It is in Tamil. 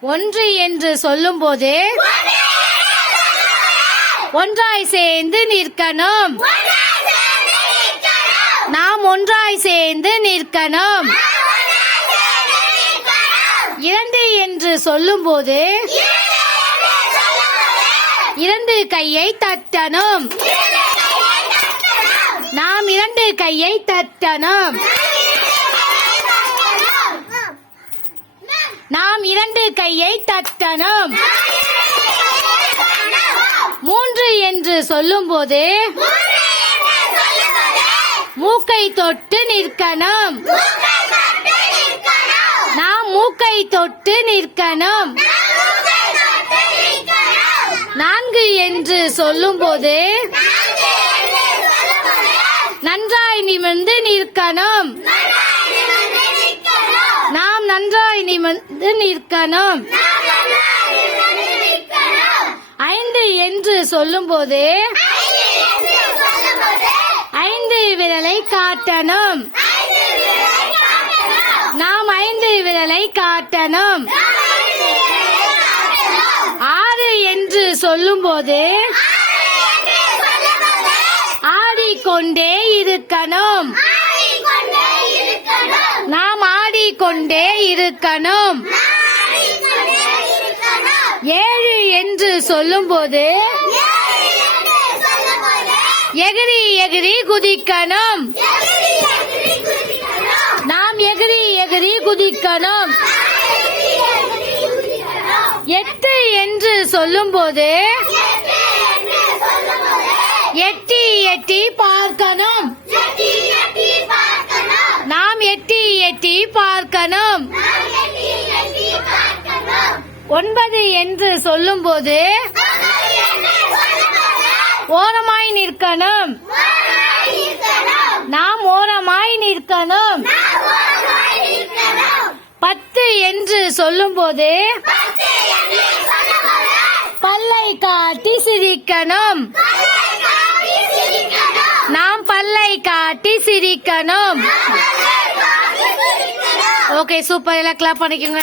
ஒன்று என்று சொல்லும்போது ஒன்றாய் சேர்ந்து நிற்கணும். நாம் ஒன்றாய் சேர்ந்து நிற்கணும். இரண்டு என்று சொல்லும்போது இரண்டு கையை தட்டணும். நாம் இரண்டு கையை தட்டணும். நாம் இரண்டு கையை தட்டணும். மூன்று என்று சொல்லும்போது மூக்கை தொட்டு நிற்கணும். நாம் மூக்கை தொட்டு நிற்கணும். நான்கு என்று சொல்லும்போது நன்றாய் நிமிர்ந்து நிற்கணும். நாம் நன்றாய் நிமிர்ந்து நிற்கணும். ஐந்து என்று சொல்லும்போது ஐந்து விரலை காட்டணும். நாம் ஐந்து விரலை காட்டணும். ஆறு என்று சொல்லும்போது ஆடிக்கொண்டே இருக்கணும். நாம் ஆடிக்கொண்டே இருக்கணும். ஏழு என்று சொல்லும்போது எகிரி எகிரி குதிக்கணும். நாம் எகிரி எகிரி குதிக்கணும். எட்டு என்று சொல்லும்போது எட்டி எட்டி பார்க்கணும். நாம் எட்டி எட்டி பார்க்கணும். ஒன்பது என்று சொல்லும்போது ஓரமாய் நிற்கணும். நாம் ஓரமாய் நிற்கணும். பத்து என்று சொல்லும்போது பல்லை காட்டி சிரிக்கணும். நாம் பல்லை காட்டி சிரிக்கணும். Okay, super. எல்லாம் கிளாப் பண்ணிக்கோங்க.